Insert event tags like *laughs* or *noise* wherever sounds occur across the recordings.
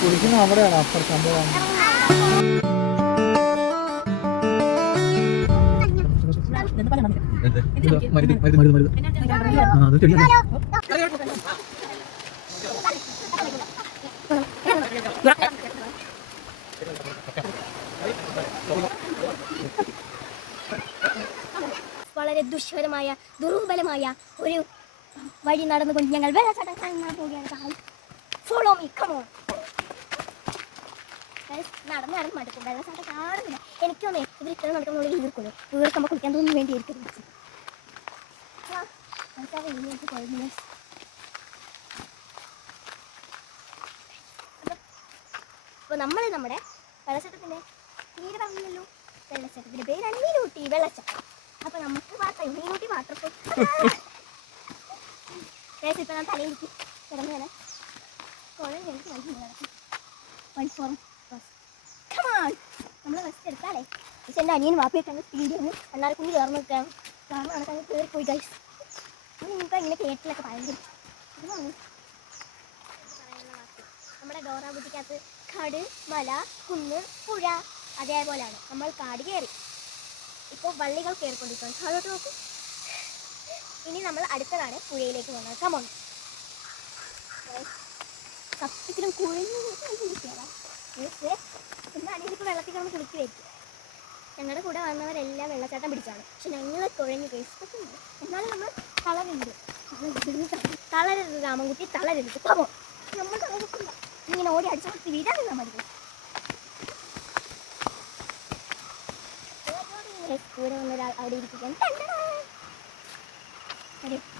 കുളിക്കുന്ന അവിടെയാണ് അപ്പുറത്ത് സംഭവം. വളരെ ദുഷ്കരമായ ദുർബലമായ ഒരു വഴി നടന്നുകൊണ്ട് ഞങ്ങൾ വേറെ പോവുകയാണ്. ഫോളോ മീ കമോൺ നടന്ന് നടന്ന് മടുക്കും വെള്ളച്ചാട്ടം കാണുന്നില്ല. എനിക്കൊന്നേ ഇവർ ഇത്ര നടക്കുന്നുള്ള ഈർക്കുള്ളൂ വീർക്കുമ്പോൾ കുളിക്കാൻ തോന്നുന്നു വേണ്ടി ഇരിക്കുന്നു. അപ്പോൾ നമ്മൾ നമ്മുടെ വെള്ളച്ചാട്ടത്തിന്റെ പേര് പറഞ്ഞല്ലോ. വെള്ളച്ചാട്ടത്തിന്റെ പേരാണ് മീനൂട്ടി വെള്ളച്ചാട്ടം. അപ്പോൾ നമുക്ക് വാർത്ത മീനൂട്ടി മാത്രം ഇപ്പം ഞാൻ തലയിലേക്ക് കിടന്നു കുറെ എനിക്ക് വൺഫോം കമാൺ നമ്മൾ റെസ്റ്റ് എടുത്താലേ. പക്ഷെ എന്റെ അനിയൻ വാപ്പിയൊക്കെ അങ്ങ് സ്പീഡ് വന്ന് അണ്ണാരെ കുഞ്ഞ് കയറി നിൽക്കാം കാരണം അങ്ങ് കയറി പോയി ഗൈസ് നിങ്ങൾക്ക് ഇങ്ങനെ കേട്ടിലൊക്കെ ഭയങ്കര ഇതാണ് നമ്മുടെ ഡോറ ബുദ്ധിക്കകത്ത് കാട് മല കുന്ന് പുഴ അതേപോലെയാണ്. നമ്മൾ കാട് കയറി ഇപ്പോൾ വള്ളികൾ കയറിക്കൊണ്ടിരിക്കുകയാണ് അതോട്ട് നോക്കും. ഇനി നമ്മൾ അടുത്തതാണ് പുഴയിലേക്ക് പോകുന്നത്. കമോൺ സത്യത്തിലും കുഴഞ്ഞു എന്താണ് ഇതിപ്പോൾ കുളിക്ക് കുളിക്കുമായിരിക്കും ഞങ്ങളുടെ കൂടെ വന്നവരെല്ലാം വെള്ളച്ചാട്ടം പിടിച്ചാണ്. പക്ഷെ ഞങ്ങൾ കുഴഞ്ഞു പോയി. എന്നാലും നമ്മൾ തളരുണ്ട് തളരരുത്. രാമൻകുട്ടി തളരരുത്. കമോ നമ്മൾ തളരത്തില്ല. ഇങ്ങനെ ഓടി അടിച്ചു കൊടുത്ത് വീടാണ് മതി. കൂടെ വന്നൊരാൾ അവിടെ ഇരിക്കാൻ വരൂ പെട്ടെന്ന്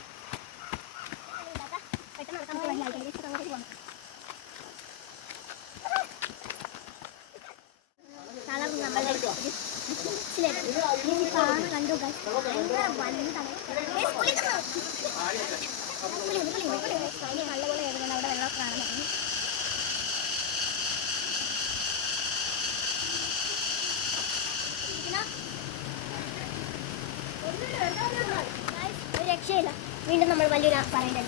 നല്ലപോലെ *laughs* അവിടെ ഒരു രക്ഷയില്ല. വീണ്ടും നമ്മൾ വലിയൊരു പറയേണ്ട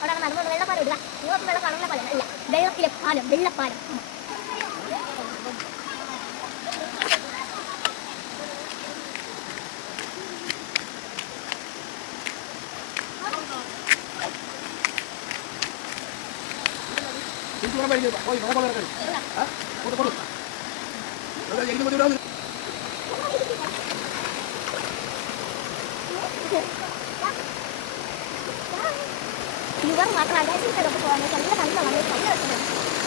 അവിടെ നടന്നു വെള്ളപ്പാലം ഇടുക നിങ്ങൾക്ക് വെള്ളം കാണുന്ന പാലം അല്ല വെള്ളത്തിലെ പാലം വെള്ളപ്പാലം ഇവർ മാത്രം അഡാസിലൊക്കെ പോകാൻ നല്ല നല്ല വളരെ നല്ല രസമാണ് കയറ്റി വെച്ചിട്ട് ഇറങ്ങിപ്പോയി അവിടെ നിൽക്ക്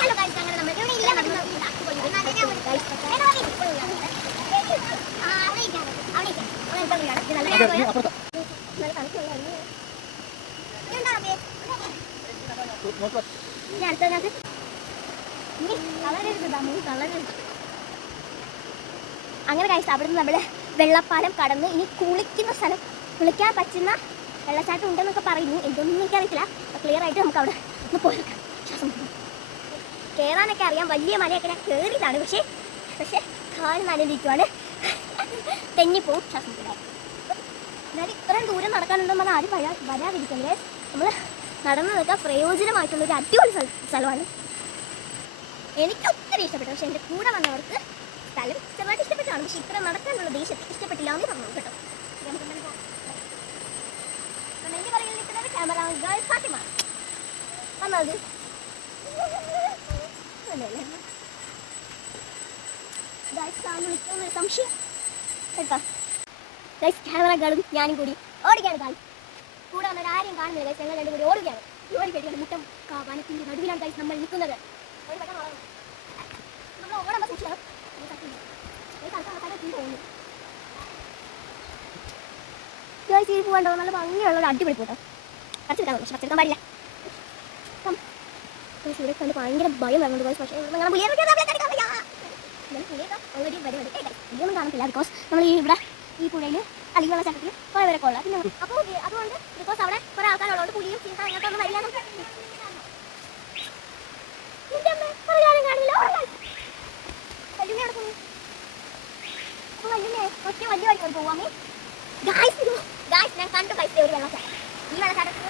ഹലോ ഗൈസ് അങ്ങനെ നമ്മൾ ഇവിടെ ഇല്ല നടന്നു അപ്പുറത്ത് അങ്ങനെ കഴിച്ച അവിടുന്ന് നമ്മൾ വെള്ളപ്പാലം കടന്ന് ഇനി കുളിക്കുന്ന സ്ഥലം. കുളിക്കാൻ പറ്റുന്ന വെള്ളച്ചാട്ടം ഉണ്ടെന്നൊക്കെ പറയുന്നു. എന്തൊന്നും എനിക്കറിയില്ല ക്ലിയർ ആയിട്ട് നമുക്ക് അവിടെ ഒന്ന് പോയി കയറാനൊക്കെ അറിയാം. വലിയ മലയൊക്കെ ഞാൻ കയറിയതാണ് പക്ഷേ പക്ഷേ കാൽ നനഞ്ഞിരിക്കുവാണ്. തെന്നിപ്പോവും. ശ്വാസം എന്നാലും ഇത്രയും ദൂരം നടക്കാനുണ്ടെന്ന് പറഞ്ഞാൽ ആരും വരാ വരാതിരിക്കുന്നത് നമ്മൾ നടന്നു നിൽക്കാൻ പ്രയോജനമായിട്ടുള്ള ഒരു അടിപൊളി സ്ഥലമാണ്. എനിക്ക് ഒത്തിരി ഇഷ്ടപ്പെട്ടു. പക്ഷെ എന്റെ കൂടെ വന്നവർക്ക് സ്ഥലം ചെറുതായിട്ട് ഇഷ്ടപ്പെട്ടാണ് പക്ഷെ ഇത്ര നടക്കാനുള്ള ദേശത്ത് ഇഷ്ടപ്പെട്ടില്ല എന്ന് പറഞ്ഞു കേട്ടോ. Camera girl Fathima. വന്നത് സംശയം? കേട്ടോ. ഗൈസ് ക്യാമറകളും ഞാനും കൂടി ഓടുകയാണ് ഗൈസ് കൂടെ വന്നത് ആരെയും കാണുന്നില്ല. ഗൈസ് ഞങ്ങൾ രണ്ടും ഓടുകയാണ്. ഓടി കഴിയാണ് മുട്ടം വനത്തിന്റെ നടുവിലാണ് ഗൈസ് നമ്മൾ നിൽക്കുന്നത്. നമ്മൾ ഓടുമ്പോൾ സൂക്ഷിക്കണം ഗൈസ് ഈ പോകണ്ടോ നല്ല ഭംഗിയുള്ള ഒരു അടിപൊളി പോട്ടോ പറിച്ചെടുക്കാൻ പക്ഷെ പറിച്ചെടുക്കാൻ പാടില്ല. ഇവിടെ കണ്ട് ഭയങ്കര ഭയം വരുന്നുണ്ട് ഗൈസ് പക്ഷേ ഇവിടെ നിങ്ങളെ പുലിയെ നോക്കിയാൽ നമ്മളെ കടിക്കാൻ വയ്യ. ഇങ്ങനെ പുലിയൊക്കെ already വരും, വരും. ഏയ് guys, കാണത്തില്ല ബിക്കോസ് നമ്മൾ ഈ ഇവിടെ ഈ പുഴയിൽ അല്ലെങ്കിൽ ചട്ടത്തിൽ കുറേ പേരൊക്കെ ഉള്ളത് പിന്നെ അപ്പോൾ അതുകൊണ്ട് ബിക്കോസ് അവിടെ കുറേ ആൾക്കാരുള്ളതുകൊണ്ട് പുലിയും ചീത്ത അങ്ങനത്തെ ഒന്നും വരില്ല നമുക്ക് ഒറ്റ വലിയ വഴി പോവാമേ ഗായ്സ് ഗായ്സ് ഞാൻ കണ്ടു ഒരു വെള്ളച്ചാട്ടം ഈ വെള്ളച്ചാട്ടത്തിൽ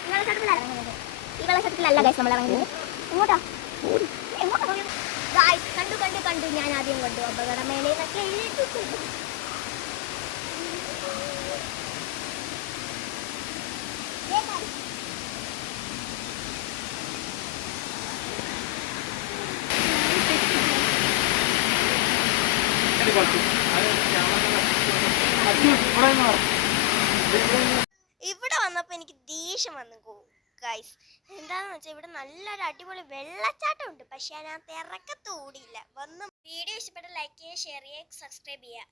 ഈ വെള്ളച്ചാട്ടത്തിലല്ല ഇറങ്ങുന്നത്. ഈ വെള്ളച്ചാട്ടത്തിലല്ല ഗൈസ് നമ്മൾ ഇറങ്ങുന്നത്. ഇങ്ങോട്ടാ. എങ്ങോട്ടാ ഗായ്സ് കണ്ടു കണ്ടു കണ്ടു. ഞാൻ ആദ്യം കണ്ടു അപകടമേലെ ഇവിടെ വന്നപ്പോൾ എനിക്ക് ദേഷ്യം വന്നു. ഗൈസ് എന്താണെന്ന് വെച്ചാൽ ഇവിടെ നല്ലൊരു അടിപൊളി വെള്ളച്ചാട്ടം ഉണ്ട്. പക്ഷെ അതിനകത്ത് ഇറക്കത്തോടിയില്ല വന്ന് വീഡിയോ ഇഷ്ടപ്പെട്ട ലൈക്ക് ചെയ്യുക ഷെയർ ചെയ്യുക സബ്സ്ക്രൈബ് ചെയ്യുക.